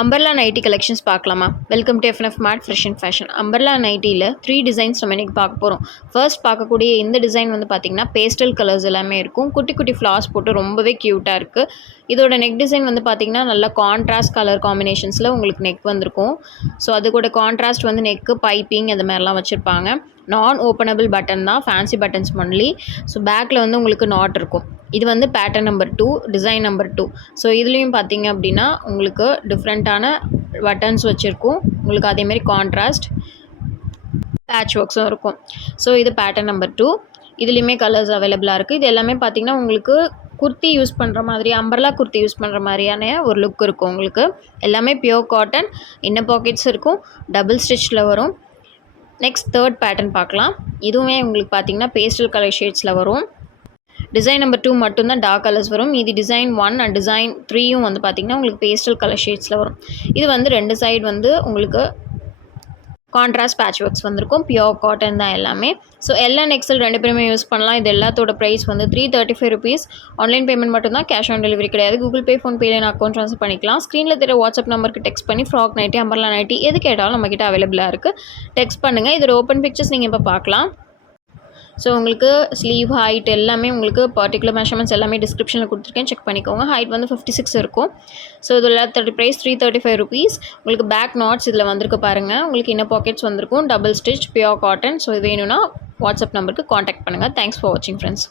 Umbrella nighty collections பார்க்கலாமா? Welcome to FNF mart fresh and fashion. Umbrella நைட்டியில் 3 designs நம்ம இன்றைக்கி பார்க்க போகிறோம். ஃபர்ஸ்ட் பார்க்கக்கூடிய இந்த டிசைன் வந்து பார்த்திங்கன்னா பேஸ்டல் கலர்ஸ் எல்லாமே இருக்கும். குட்டி குட்டி ஃப்ளார்ஸ் போட்டு ரொம்பவே க்யூட்டாக இருக்குது. இதோட நெக் டிசைன் வந்து பார்த்திங்கன்னா நல்லா கான்ட்ராஸ்ட் கலர் காம்பினேஷன்ஸில் உங்களுக்கு நெக் வந்திருக்கும். ஸோ அது கூட கான்ட்ராஸ்ட் வந்து நெக்கு பைப்பிங் அந்த மாதிரிலாம் வச்சுருப்பாங்க. நான் ஓப்பனபிள் பட்டன் தான், ஃபேன்சி பட்டன்ஸ் ஒன்லி. ஸோ பேக்கில் வந்து உங்களுக்கு நாட் இருக்கும். இது வந்து pattern number 2, design number 2. So இதுலேயும் பார்த்தீங்க அப்படின்னா உங்களுக்கு டிஃப்ரெண்ட்டான பட்டன்ஸ் வச்சுருக்கும். உங்களுக்கு அதேமாரி கான்ட்ராஸ்ட் பேட்ச் ஒர்க்ஸும் இருக்கும். ஸோ இது பேட்டர்ன் நம்பர் 2. இதுலேயுமே கலர்ஸ் அவைலபிளாக இருக்குது. இது எல்லாமே பார்த்திங்கன்னா உங்களுக்கு குர்த்தி யூஸ் பண்ணுற மாதிரி, அம்பர்லா குர்த்தி யூஸ் பண்ணுற மாதிரியான ஒரு லுக் இருக்கும். உங்களுக்கு எல்லாமே பியோர் காட்டன், இன்னர் பாக்கெட்ஸ் இருக்கும், டபுள் ஸ்டிச்சில் வரும். நெக்ஸ்ட் தேர்ட் பேட்டர்ன் பார்க்கலாம். இதுவுமே உங்களுக்கு பார்த்திங்கன்னா பேஸ்டல் கலர் ஷேட்ஸில் வரும். டிசைன் நம்பர் 2 மட்டும்தான் டார்க் கலர்ஸ் வரும். இது டிசைன் 1 அண்ட் டிசைன் 3யும் வந்து பார்த்திங்கன்னா உங்களுக்கு பேஸ்டல் கலர் ஷேட்ஸில் வரும். இது வந்து 2 சைடு வந்து உங்களுக்கு கான்ட்ராஸ்ட் பேட்ச் ஒர்க்ஸ் வந்திருக்கும். பியோர் காட்டன் தான் எல்லாமே. ஸோ எல்என் எக்ஸல் 2 பேருமே யூஸ் பண்ணலாம். இது எல்லாத்தோட ப்ரைஸ் வந்து 335 ருபீஸ். ஆன்லைன் பேமெண்ட் மட்டும்தான், கேஷ் ஆன் டெலிவரி கிடையாது. கூகுள் பே, ஃபோன்பேல நான் அக்கௌண்ட் ட்ரான்ஸ்ஃபர் பண்ணிக்கலாம். ஸ்க்ரீனில் தெரிய வாட்ஸ்அப் நம்பருக்கு டெக்ஸ்ட் பண்ணி ஃப்ராக் நைட்டி, அம்பர்லா நைட்டி எது கேட்டாலும் நம்மக்கிட்ட அவைலபிளாக இருக்குது. டெக்ஸ்ட் பண்ணுங்கள். இதோட ஓப்பன் பிக்சர்ஸ் நீங்கள் இப்போ பார்க்கலாம். ஸோ உங்களுக்கு ஸ்லீவ் ஹைட் எல்லாமே உங்களுக்கு பர்டிகுலர் மெஷர்மெண்ட்ஸ் எல்லாமே டிஸ்கிரிப்ஷனில் கொடுத்துருக்கேன், செக் பண்ணிக்கோங்க. ஹைட் வந்து 56 இருக்கும். ஸோ இதில் ப்ரைஸ் 335 ருபீஸ். உங்களுக்கு பேக் நாட்ஸ் இதில் வந்திருக்கு பாருங்கள். உங்களுக்கு இன்னர் பாக்கெட்ஸ் வந்திருக்கும், double stitch, pure cotton. So இது வேணும்னா வாட்ஸ்அப் நம்பருக்கு காண்டாக்ட் பண்ணுங்கள். தேங்க்ஸ் ஃபார் வாட்சிங் ஃப்ரெண்ட்ஸ்.